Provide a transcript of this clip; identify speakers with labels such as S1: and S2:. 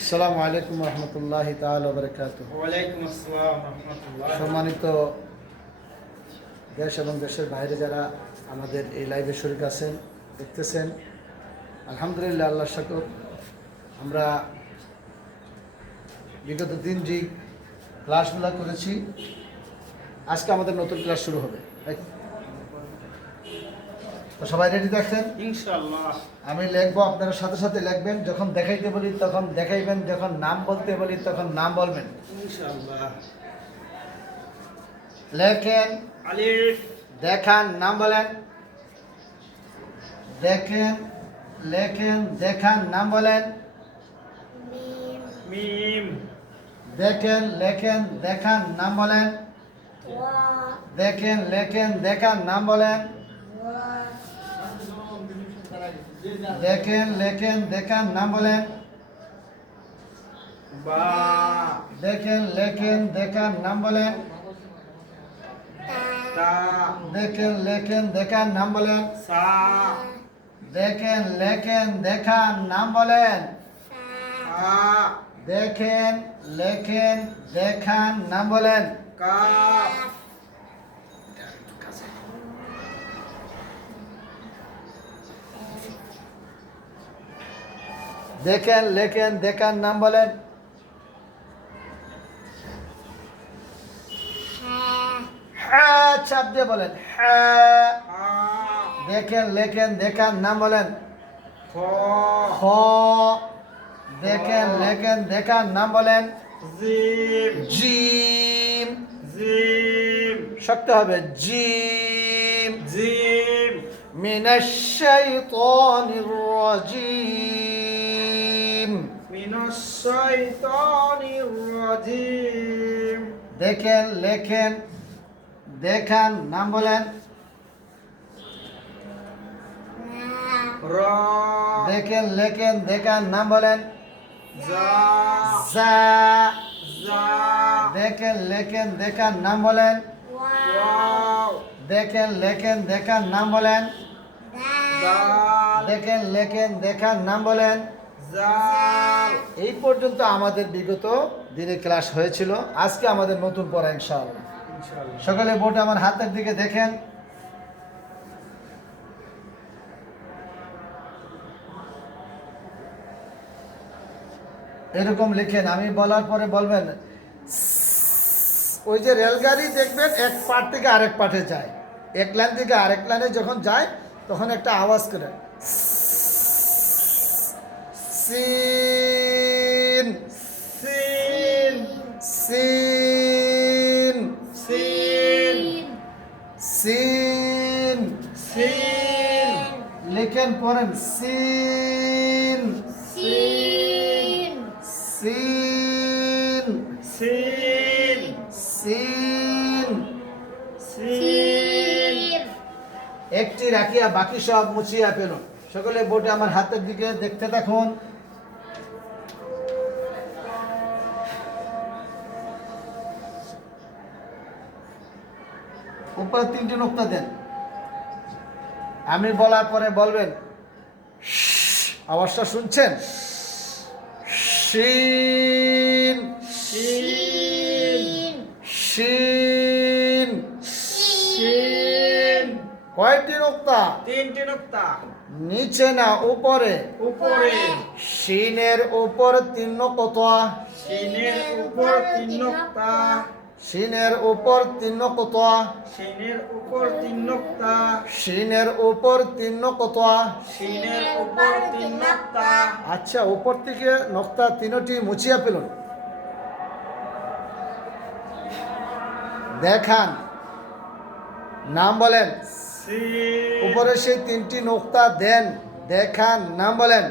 S1: আসসালামু আলাইকুম রহমতুল্লাহ তাআলা বারকাত
S2: ওয়ালাইকুম আসসালাম রহমতুল্লাহ।
S1: সম্মানিত দেশ এবং দেশের বাইরে যারা আমাদের এই লাইভে শরিক আছেন দেখতেছেন আলহামদুলিল্লাহ আল্লাহ শাকর। আমরা বিগত দিন যে ক্লাসগুলো করেছি আজকে আমাদের নতুন ক্লাস শুরু হবে? তো সবাই রেডি দেখছেন
S2: ইনশাআল্লাহ।
S1: আমি লিখব আপনারা সাথে সাথে লিখবেন যখন দেখাইতে বলি তখন দেখাইবেন যখন নাম বলতে বলি তখন নাম বলবেন।
S2: ইনশাআল্লাহ।
S1: লেখেন
S2: আলিফ।
S1: দেখান নাম বলেন। দেখেন লেখেন দেখান নাম বলেন।
S2: মিম।
S1: দেখেন লেখেন দেখান নাম বলেন। দেখেন লেখেন দেখান নাম বলেন। দেখেন লেখেন দেখান নাম বলেন। দেখেন লেখেন দেখান নাম বলেন।
S2: তা।
S1: দেখেন লেখেন দেখান নাম বলেন। দেখেন লেখেন দেখান নাম বলেন। দেখেন লেখেন দেখান নাম বলেন।
S2: কাফ
S1: দেখেন লেখেন দেখার নাম বলেন। হ্যাঁ চাপ দিয়ে বলেন হ্যাঁ। দেখেন লেখেন দেখার নাম বলেন।
S2: খ।
S1: দেখেন লেখেন দেখার নাম বলেন।
S2: জিম।
S1: জিম। শক্ত হবে জিম।
S2: জিম। মিনাশ শাইতানির রাজিম
S1: দেখেন লেখেন দেখান নাম বলেন।
S2: রা।
S1: দেখেন লেখেন দেখান নাম বলেন। দেখেন লেখেন দেখান নাম বলেন। দেখেন লেখেন দেখান নাম বলেন। দেখেন লেখেন দেখান নাম বলেন। এই পর্যন্ত আমাদের বিগত দিনে ক্লাস হয়েছিল। আজকে আমাদের নতুন পড়া ইনশাআল্লাহ। সকালে বোর্ডে আমার হাতের দিকে দেখেন। এরকম লিখেন আমি বলার পরে বলবেন ওই যে রেলগাড়ি দেখবেন এক পাট থেকে আরেক পাটে যায়। এক লাইন থেকে আরেক লাইনে যখন যায় তখন একটা আওয়াজ করে। সিন
S2: সিন
S1: সিন
S2: সিন
S1: সিন
S2: সিন
S1: লিখেন পড়েন সিন
S3: Sin.
S1: সিন
S2: সিন
S1: সিন
S2: সিন
S1: একটি রাখিয়া বাকি সব মুছিয়া পেল সকলে বোর্ডে আমার হাতের দিকে দেখতে থাকুন। উপরে তিনটি নোক্তা দেন। আমি বলার পরে বলবেন আওয়াজটা শুনছেন? শিন শিন
S2: সিন
S1: কয়টি নোক্তা?
S2: তিনটি নুক্তা।
S1: নিচে না উপরে?
S2: উপরে।
S1: শিনের উপর তিন কত
S2: সিনের উপর তিন নুক্তা।
S1: শিনের উপর তিন কত
S2: সিনের উপর তিন নুক্তা।
S1: শিনের উপর তিন কত
S2: সিনের উপর তিন নুক্তা।
S1: আচ্ছা উপর থেকে নক্তা তিনটি মুছিয়া পেলুন দেখান। নাম বলেন। উপরে সেই তিনটি নোক্তা দেন। দেখান নাম বলেন।